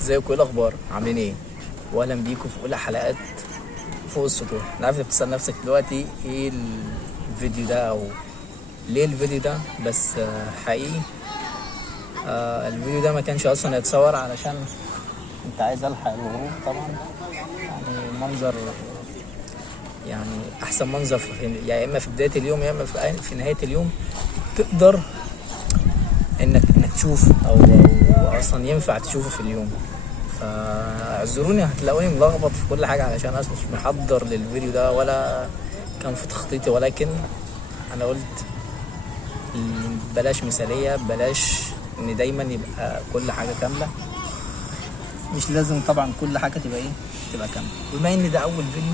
ازيكم؟ ايه الاخبار؟ عاملين ايه؟ واهلا بيكم في اولى حلقات فوق السطوح. انا عارف بتسال نفسك دلوقتي ايه الفيديو ده او ليه الفيديو ده، بس حقيقي الفيديو ده ما كانش اصلا يتصور علشان كنت عايز الحق الغروب طبعا. يعني منظر، يعني احسن منظر يا اما في بدايه اليوم يا اما في نهايه اليوم تقدر انك تشوف او اصلا ينفع تشوفه في اليوم. فاعذروني هتلاقوني ملخبط في كل حاجه علشان اصلا مش محضر للفيديو ده ولا كان في تخطيطي، ولكن انا قلت بلاش مثاليه، بلاش ان دايما يبقى كل حاجه كامله. مش لازم طبعا كل حاجه تبقى كامله. بما ان ده اول فيديو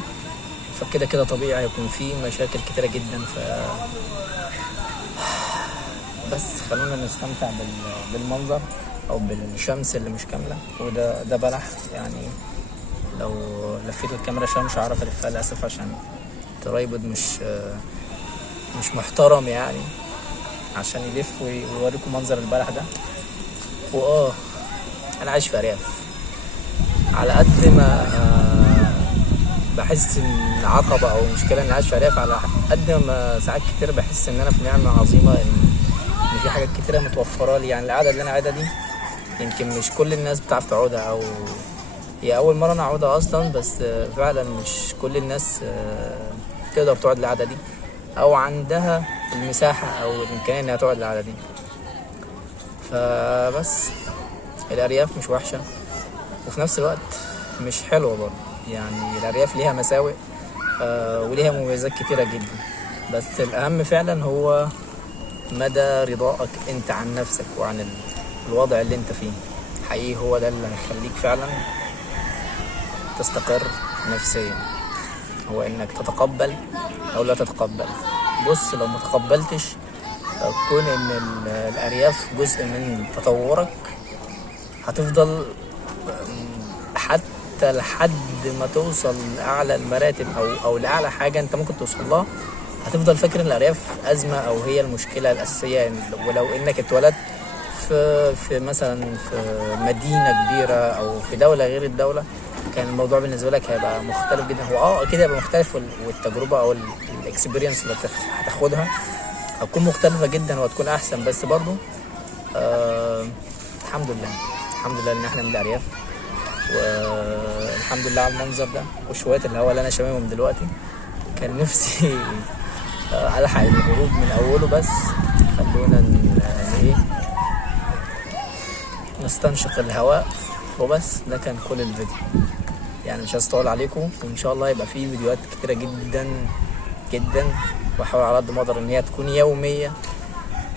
فكده كده طبيعي هيكون فيه مشاكل كتيره جدا. بس خلونا نستمتع بالمنظر او بالشمس اللي مش كامله. وده بلح، يعني لو لفيت الكاميرا شويه مش هعرف الفها للاسف عشان ترايبود مش محترم، يعني عشان يلف ويوريكم منظر البلح ده. انا عايش في ارياف. على قد ما بحس ان عقبه او مشكله اني عايش في ارياف، على قد ما ساعات كتير بحس ان انا في نعمه عظيمه، ان في حاجات كتيره متوفره لي. يعني القعده اللي انا قاعدها دي يمكن مش كل الناس بتعرف تقعدها، او هي اول مره انا اقعدها اصلا، بس فعلا مش كل الناس تقدر تقعد القعده دي او عندها المساحه او الامكانيه انها تقعد القعده دي. فبس الارياف مش وحشه وفي نفس الوقت مش حلوه برضه. يعني الارياف ليها مساوئ وليها مميزات كتيره جدا، بس الاهم فعلا هو مدى رضائك انت عن نفسك وعن الوضع اللي انت فيه. حقيقي هو ده اللي هيخليك فعلا تستقر نفسيا، هو انك تتقبل او لا تتقبل. بص، لو ما تقبلتش كون ان الارياف جزء من تطورك، هتفضل حتى لحد ما توصل لاعلى المراتب او لاعلى حاجه انت ممكن توصل لها، هتفضل فاكر ان الارياف ازمه او هي المشكله الاساسيه. يعني ولو انك اتولدت في مثلا في مدينه كبيره او في دوله غير الدوله، كان الموضوع بالنسبه لك هيبقى مختلف جدا. هو اكيد هيبقى مختلف، والتجربه او الاكسبيرينس اللي هتاخدها هتكون مختلفه جدا وهتكون احسن. بس برضو الحمد لله ان احنا من الارياف، والحمد لله على المنظر ده وشويه الهواء اللي انا شاممهم دلوقتي. كان نفسي الحق الغروب من اوله، بس خلونا نستنشق الهواء وبس. ده كان كل الفيديو، يعني مش هستطول عليكم، وان شاء الله يبقى فيه فيديوهات كتيره جدا جدا، واحاول على قد ما اقدر ان هي تكون يوميه.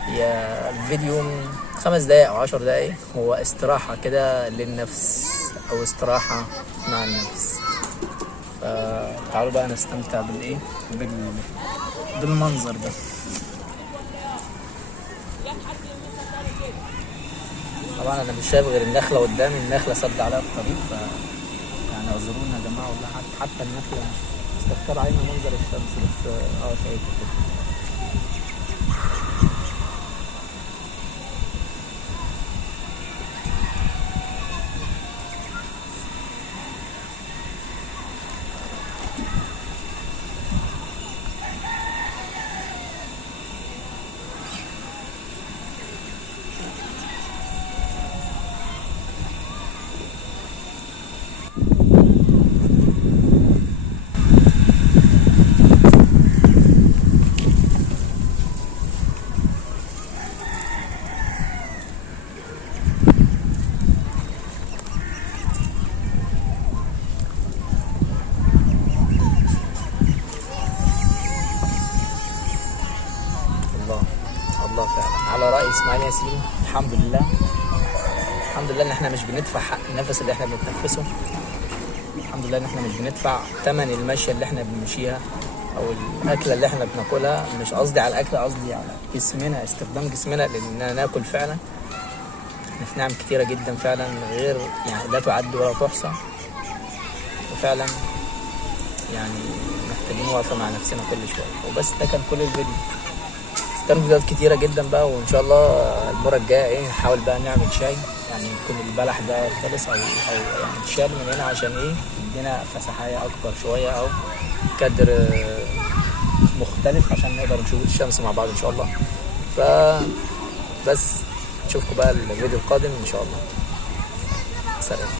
يا الفيديو 5 دقايق او 10 دقايق هو استراحه كده للنفس او استراحه مع النفس. فتعالوا بقى نستمتع بالمنظر ده. طبعا انا مش شايف غير النخله قدامي، النخله سد عليها الطريق، يعني اعذرونا يا جماعه والله. حتى النخله مستكتر عيني منظر الشمس، بس شايفه كده. الله فعلا على رأي اسماعيل ياسين. الحمد لله ان احنا مش بندفع حق النفس اللي احنا بنتنفسه. الحمد لله ان احنا مش بندفع ثمن المشيه اللي احنا بنمشيها او الاكله اللي احنا بناكلها. مش قصدي على الاكل، قصدي على جسمنا، استخدام جسمنا لاننا ناكل فعلا. احنا في نعم كتيره جدا فعلا، غير يعني لا تعد ولا تحصى، وفعلا يعني محتاجين وقفه مع نفسنا كل شويه. وبس ده كان كل الفيديو. كانوا فيديوهات كتيره جدا بقى، وان شاء الله المره الجايه ايه نحاول بقى نعمل شاي، يعني يكون البلح ده خلص او يعني اتشال من هنا عشان ايه يدينا فسحايه اكبر شويه او كادر مختلف عشان نقدر نشوف الشمس مع بعض ان شاء الله. ف بس نشوفكم بقى الفيديو القادم ان شاء الله. سلام.